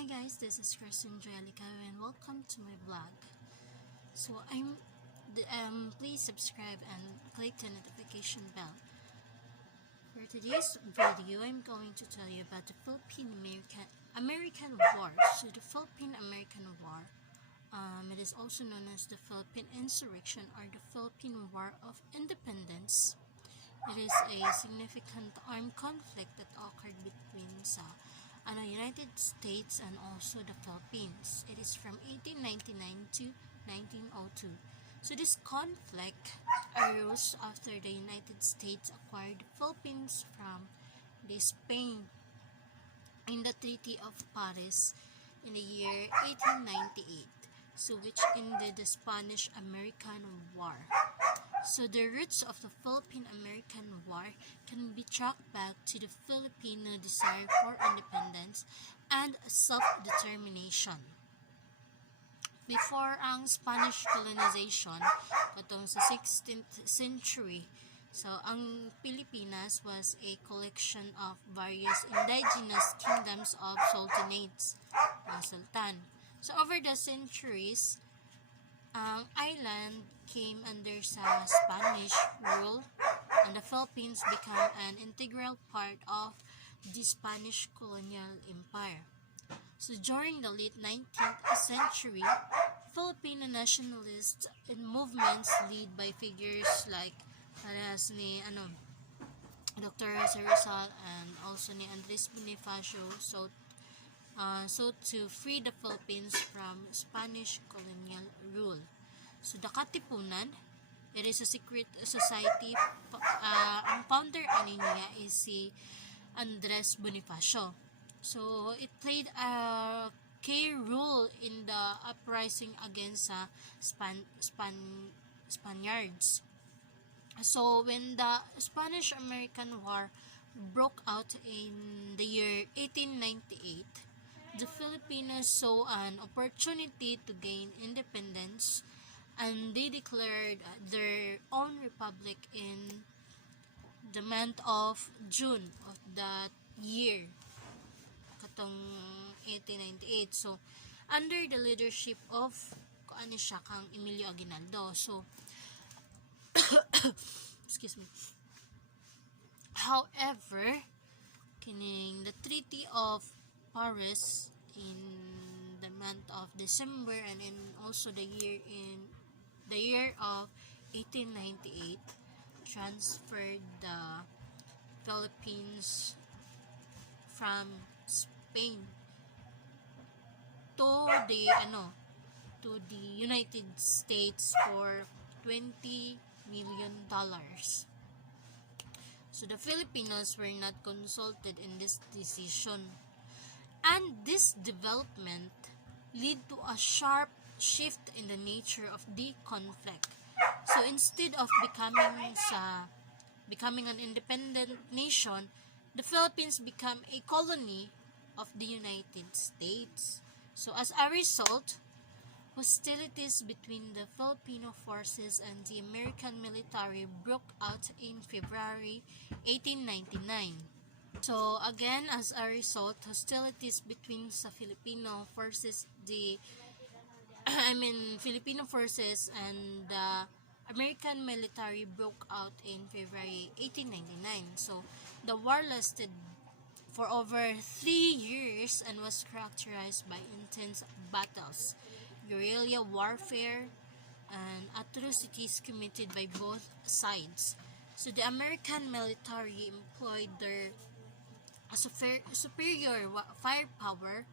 Hi guys, this is Kristen Angelica and welcome to my blog. So please subscribe and click the notification bell. For today's video, I'm going to tell you about the Philippine-American War. So the Philippine-American War, it is also known as the Philippine Insurrection or the Philippine War of Independence. It is a significant armed conflict that occurred between the United States and also the Philippines. It is from 1899 to 1902. So this conflict arose after the United States acquired the Philippines from Spain in the Treaty of Paris in the year 1898, so which ended the Spanish-American War. So the roots of the Philippine-American War can be tracked back to the Filipino desire for independence and self-determination. Before ang Spanish colonization, katong sa 16th century, so ang Pilipinas was a collection of various indigenous kingdoms of sultanates, sultan. So over the centuries, ang island came under sa Spanish rule and the Philippines became an integral part of the Spanish colonial empire. So during the late 19th century, Filipino nationalists and movements led by figures like parehas ni Dr. Rizal and also ni Andres Bonifacio sought to free the Philippines from Spanish colonial rule. So the Katipunan, it is a secret society. Ang founder niya is si Andres Bonifacio. So it played a key role in the uprising against Spaniards. So when the Spanish-American War broke out in the year 1898, the Filipinos saw an opportunity to gain independence and they declared their own republic in the month of June of that year, katong 1898. So under the leadership of kang Emilio Aguinaldo. So excuse me. However, kining the Treaty of Paris in the month of December and in also the year of 1898 transferred the Philippines from Spain to the United States for $20 million. So the Filipinos were not consulted in this decision. And this development led to a sharp shift in the nature of the conflict. So instead of becoming an independent nation, the Philippines became a colony of the United States. So as a result, hostilities between the Filipino forces and the American military broke out in February 1899. So again, as a result, hostilities between sa Filipino forces, Filipino forces and the American military broke out in February 1899. So the war lasted for over 3 years and was characterized by intense battles, guerrilla warfare, and atrocities committed by both sides. So the American military employed their superior firepower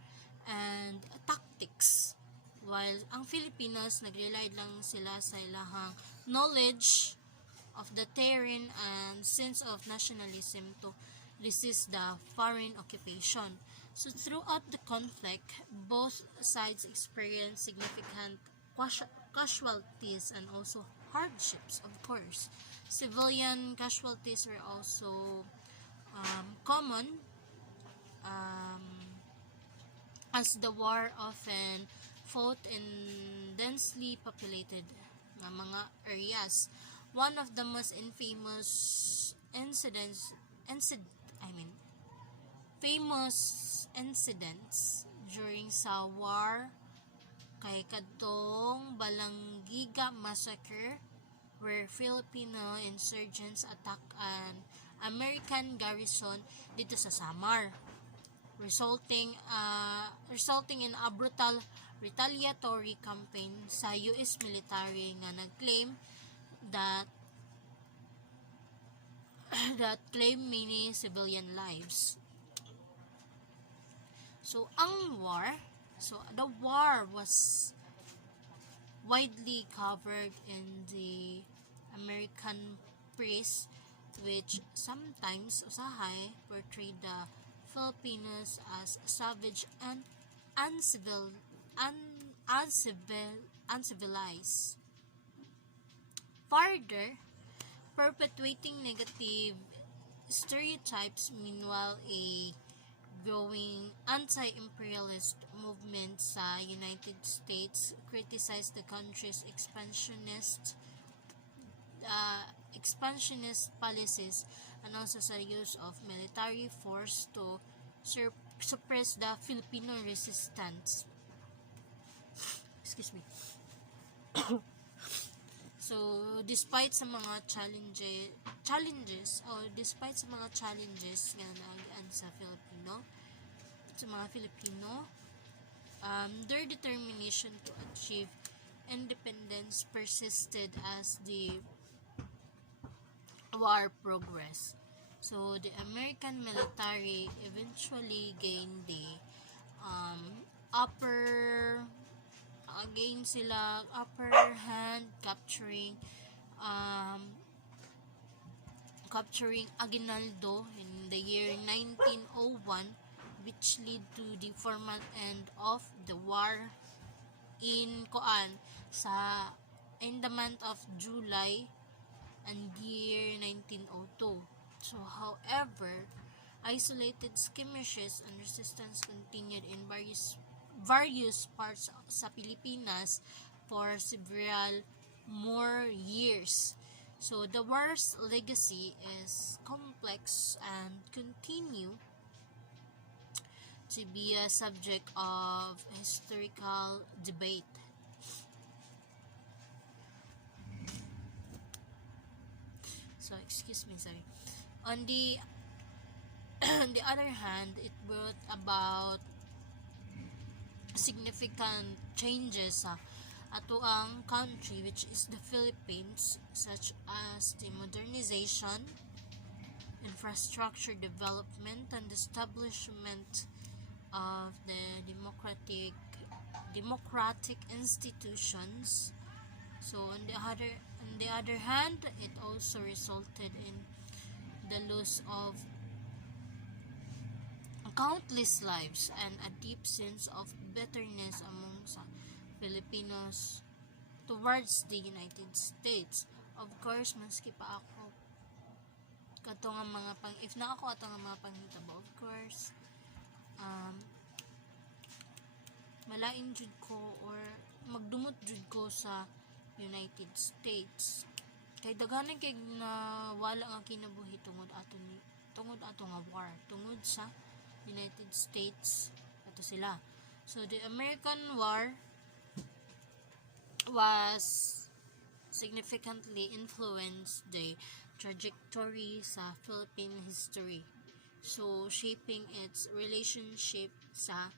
and tactics, while ang Filipinos nag-rely lang sila sa ilahang knowledge of the terrain and sense of nationalism to resist the foreign occupation. So throughout the conflict, both sides experienced significant casualties and also hardships, of course. Civilian casualties were also common, as the war often fought in densely populated mga areas. One of the most infamous incidents during sa war kay kadtong Balanggiga Massacre, where Filipino insurgents attacked an American garrison dito sa Samar, resulting in a brutal retaliatory campaign sa US military nga nagclaim that claim many civilian lives. So the war was widely covered in the American press, which sometimes usahay portrayed the Filipinos as savage and uncivilized. Further, perpetuating negative stereotypes. Meanwhile, a growing anti-imperialist movement sa United States criticized the country's expansionist policies and also sa use of military force to suppress the Filipino resistance. Excuse me. So, despite sa mga challenges nga naagian sa mga Filipino, their determination to achieve independence persisted as the war progressed. So, the American military eventually gained the upper hand, capturing Aguinaldo in the year 1901, which led to the formal end of the war in the month of July and year 1902. So, however, isolated skirmishes and resistance continued in various parts sa Pilipinas for several more years. So, the war's legacy is complex and continue to be a subject of historical debate. So, sorry. On the other hand, it brought about significant changes sa ato ang country, which is the Philippines, such as the modernization, infrastructure development, and establishment of the democratic institutions. So on the other hand, it also resulted in the loss of countless lives and a deep sense of bitterness among sa Filipinos towards the United States. Of course, maski pa ako if na ako ato nga mga panghitabo, of course, malain jud ko or magdumot jud ko sa United States. Kay daghanan kay na wala nga kinabuhi tungod ato nga war, tungod sa United States ato sila. So the American war was significantly influenced the trajectory sa Philippine history. So shaping its relationship sa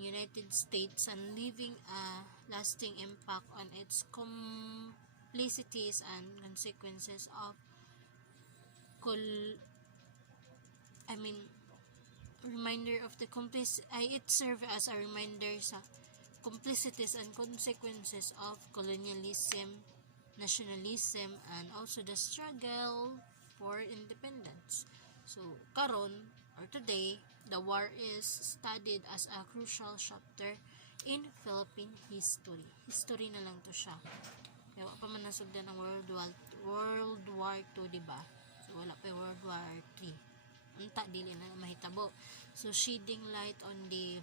United States and leaving a lasting impact on its complicities and consequences of it served as a reminder sa complicities and consequences of colonialism, nationalism, and also the struggle for independence. So karon or today, the war is studied as a crucial chapter in Philippine history. History na lang to siya. Kaya pa man nasugdan ang World War II, diba? So wala pa World War III. Unta dili na mahitabo. So shedding light on the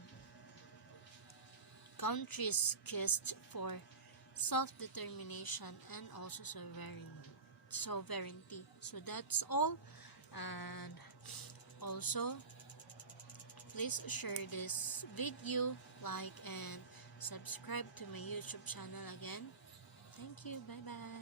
country's quest for self-determination and also sovereignty. So that's all. And also, please share this video, like, and subscribe to my YouTube channel again. Thank you. Bye bye.